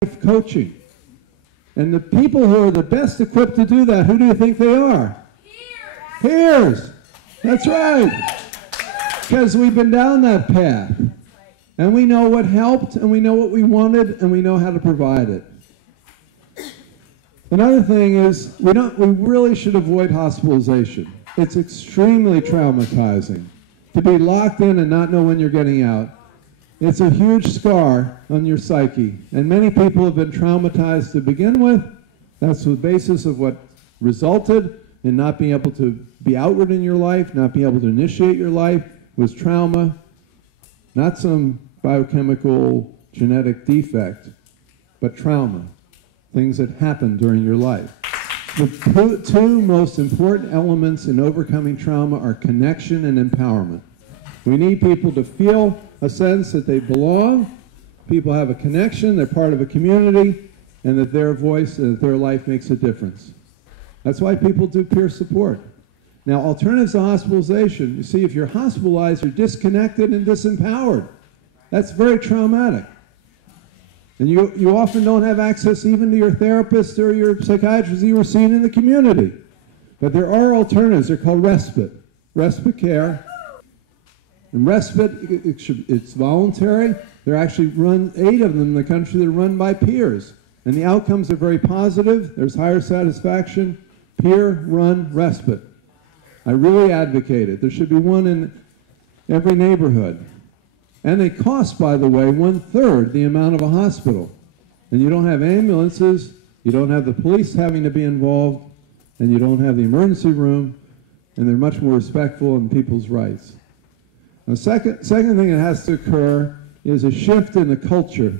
life coaching. And the people who are the best equipped to do that, who do you think they are? Peers. That's right. Because we've been down that path. And we know what helped, and we know what we wanted, and we know how to provide it. Another thing is, we really should avoid hospitalization. It's extremely traumatizing to be locked in and not know when you're getting out. It's a huge scar on your psyche, and many people have been traumatized to begin with. That's the basis of what resulted in not being able to be outward in your life, not being able to initiate your life, was trauma, not some biochemical genetic defect, but trauma, things that happened during your life. The two most important elements in overcoming trauma are connection and empowerment. We need people to feel a sense that they belong, people have a connection, they're part of a community, and that their voice and that their life makes a difference. That's why people do peer support. Now, alternatives to hospitalization, you see, if you're hospitalized, you're disconnected and disempowered. That's very traumatic. And you often don't have access even to your therapist or your psychiatrist you were seeing in the community. But there are alternatives. They're called respite care. And respite, it's voluntary. They're actually 8 of them in the country that are run by peers. And the outcomes are very positive. There's higher satisfaction. Peer-run respite. I really advocate it. There should be one in every neighborhood. And they cost, by the way, 1/3 the amount of a hospital. And you don't have ambulances, you don't have the police having to be involved, and you don't have the emergency room, and they're much more respectful in people's rights. The second thing that has to occur is a shift in the culture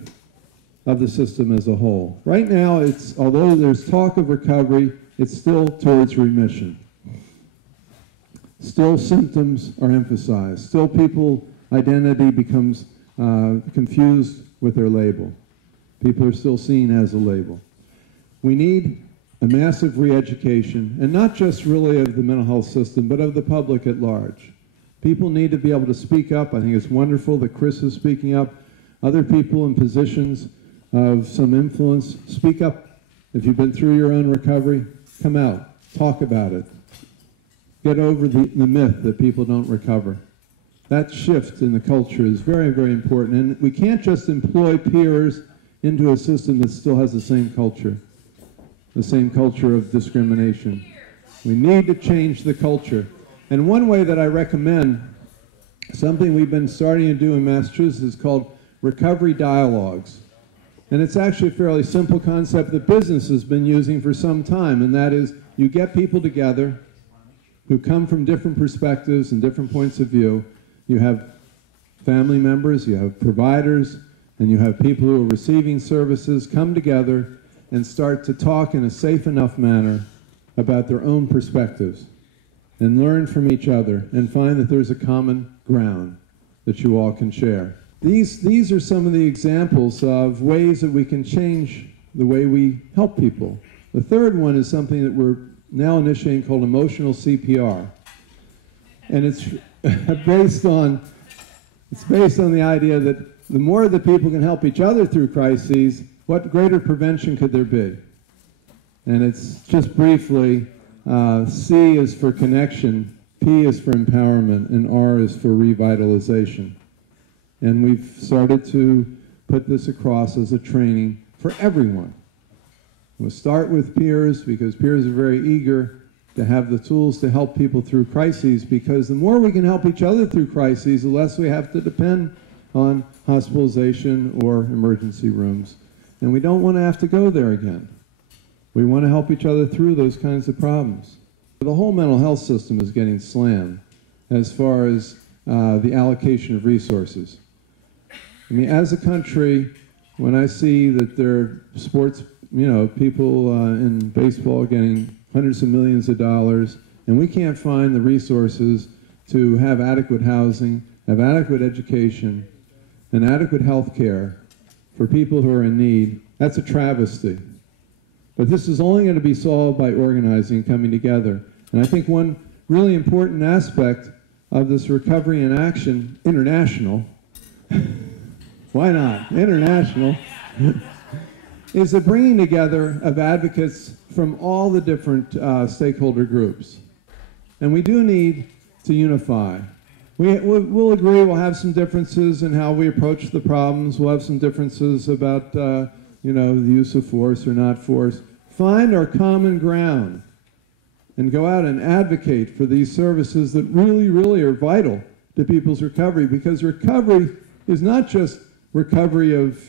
of the system as a whole. Right now, although there's talk of recovery, it's still towards remission. Still symptoms are emphasized. Still people identity becomes confused with their label. People are still seen as a label. We need a massive re-education, and not just really of the mental health system, but of the public at large. People need to be able to speak up. I think it's wonderful that Chris is speaking up. Other people in positions of some influence, speak up. If you've been through your own recovery, come out, talk about it. Get over the myth that people don't recover. That shift in the culture is very, very important. And we can't just employ peers into a system that still has the same culture of discrimination. We need to change the culture. And one way that I recommend, something we've been starting to do in Massachusetts, is called recovery dialogues. And it's actually a fairly simple concept that business has been using for some time, and that is you get people together who come from different perspectives and different points of view. You have family members, you have providers, and you have people who are receiving services come together and start to talk in a safe enough manner about their own perspectives and learn from each other and find that there's a common ground that you all can share. These are some of the examples of ways that we can change the way we help people. The third one is something that we're now initiating called emotional CPR. And it's based on the idea that the more that people can help each other through crises, what greater prevention could there be? And it's just briefly, C is for connection, P is for empowerment, and R is for revitalization. And we've started to put this across as a training for everyone. We'll start with peers because peers are very eager to have the tools to help people through crises, because the more we can help each other through crises, the less we have to depend on hospitalization or emergency rooms. And we don't want to have to go there again. We want to help each other through those kinds of problems. The whole mental health system is getting slammed as far as the allocation of resources. I mean, as a country, when I see that there are sports, people in baseball getting hundreds of millions of dollars, and we can't find the resources to have adequate housing, have adequate education, and adequate health care for people who are in need, that's a travesty. But this is only going to be solved by organizing and coming together. And I think one really important aspect of this recovery in action, international, why not, international, is a bringing together of advocates from all the different stakeholder groups. And we do need to unify. We'll agree, we'll have some differences in how we approach the problems. We'll have some differences about, the use of force or not force. Find our common ground and go out and advocate for these services that really, really are vital to people's recovery, because recovery is not just recovery of,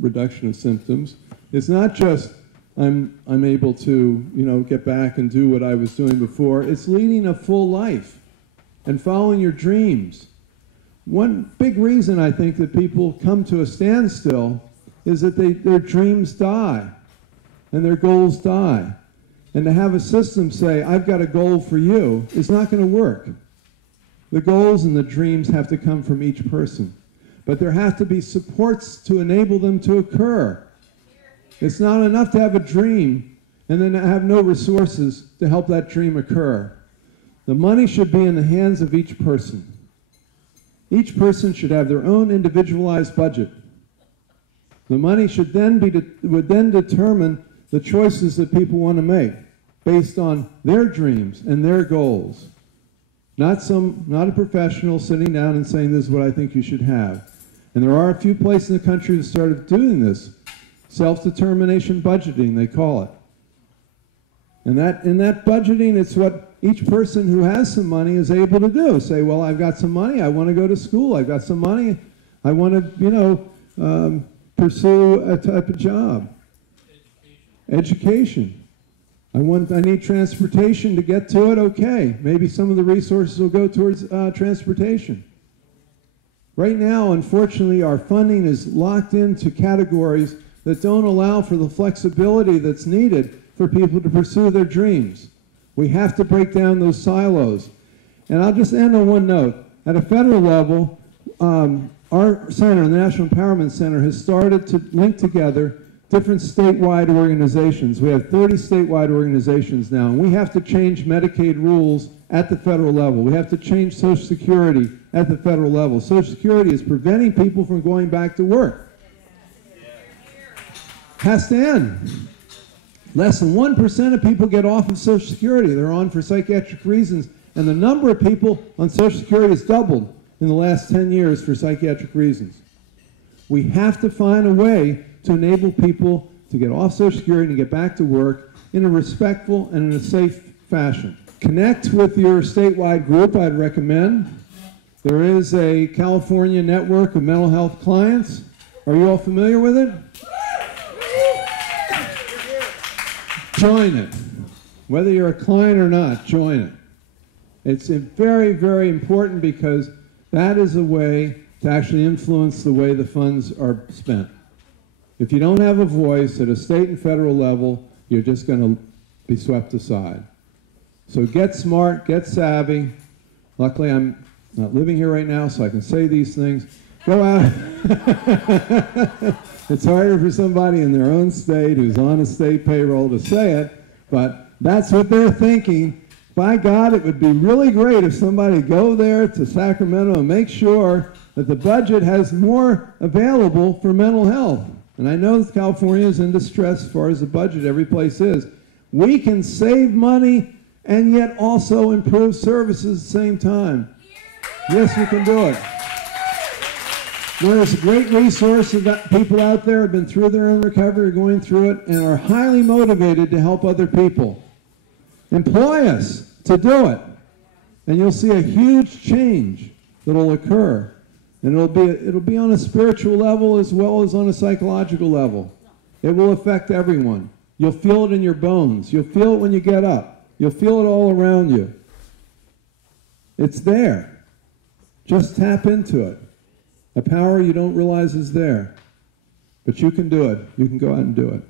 reduction of symptoms. It's not just I'm able to, get back and do what I was doing before. It's leading a full life and following your dreams. One big reason I think that people come to a standstill is that their dreams die and their goals die. And to have a system say, I've got a goal for you, is not going to work. The goals and the dreams have to come from each person. But there have to be supports to enable them to occur. It's not enough to have a dream and then have no resources to help that dream occur. The money should be in the hands of each person. Each person should have their own individualized budget. The money should then would then determine the choices that people want to make based on their dreams and their goals. Not a professional sitting down and saying, this is what I think you should have. And there are a few places in the country that started doing this. Self-determination budgeting, they call it. And in that budgeting, it's what each person who has some money is able to do. Say, well, I've got some money, I want to go to school. I've got some money, I want to, pursue a type of job. Education. I need transportation to get to it, okay. Maybe some of the resources will go towards transportation. Right now, unfortunately, our funding is locked into categories that don't allow for the flexibility that's needed for people to pursue their dreams. We have to break down those silos. And I'll just end on one note. At a federal level, our center, the National Empowerment Center, has started to link together different statewide organizations. We have 30 statewide organizations now, and we have to change Medicaid rules at the federal level. We have to change Social Security at the federal level. Social Security is preventing people from going back to work. Has to end. Less than 1% of people get off of Social Security. They're on for psychiatric reasons, and the number of people on Social Security has doubled in the last 10 years for psychiatric reasons. We have to find a way to enable people to get off Social Security and get back to work in a respectful and in a safe fashion. Connect with your statewide group, I'd recommend. There is a California network of mental health clients. Are you all familiar with it? Join it. Whether you're a client or not, join it. It's very, very important, because that is a way to actually influence the way the funds are spent. If you don't have a voice at a state and federal level, you're just going to be swept aside. So get smart, get savvy. Luckily, I'm not living here right now, so I can say these things. Go out. It's harder for somebody in their own state who's on a state payroll to say it, but that's what they're thinking. By God, it would be really great if somebody go there to Sacramento and make sure that the budget has more available for mental health. And I know that California is in distress as far as the budget, every place is. We can save money and yet also improve services at the same time. Yes, we can do it. There's a great resource of people out there who have been through their own recovery, going through it, and are highly motivated to help other people. Employ us to do it, and you'll see a huge change that will occur. And it'll be on a spiritual level as well as on a psychological level. It will affect everyone. You'll feel it in your bones. You'll feel it when you get up. You'll feel it all around you. It's there. Just tap into it. A power you don't realize is there. But you can do it. You can go out and do it.